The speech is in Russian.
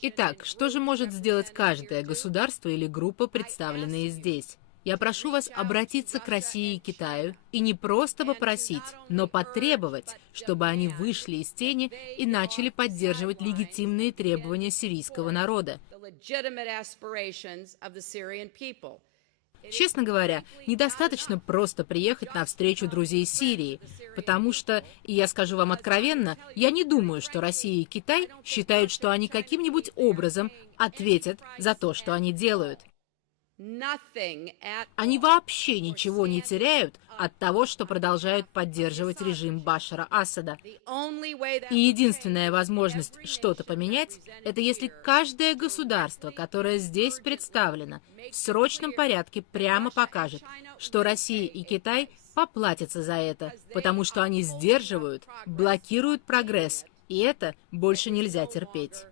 Итак, что же может сделать каждое государство или группа, представленные здесь? Я прошу вас обратиться к России и Китаю и не просто попросить, но потребовать, чтобы они вышли из тени и начали поддерживать легитимные требования сирийского народа. Честно говоря, недостаточно просто приехать навстречу друзей Сирии, потому что, и я скажу вам откровенно, я не думаю, что Россия и Китай считают, что они каким-нибудь образом ответят за то, что они делают. Они вообще ничего не теряют от того, что продолжают поддерживать режим Башара Асада. И единственная возможность что-то поменять, это если каждое государство, которое здесь представлено, в срочном порядке прямо покажет, что Россия и Китай поплатятся за это, потому что они сдерживают, блокируют прогресс, и это больше нельзя терпеть.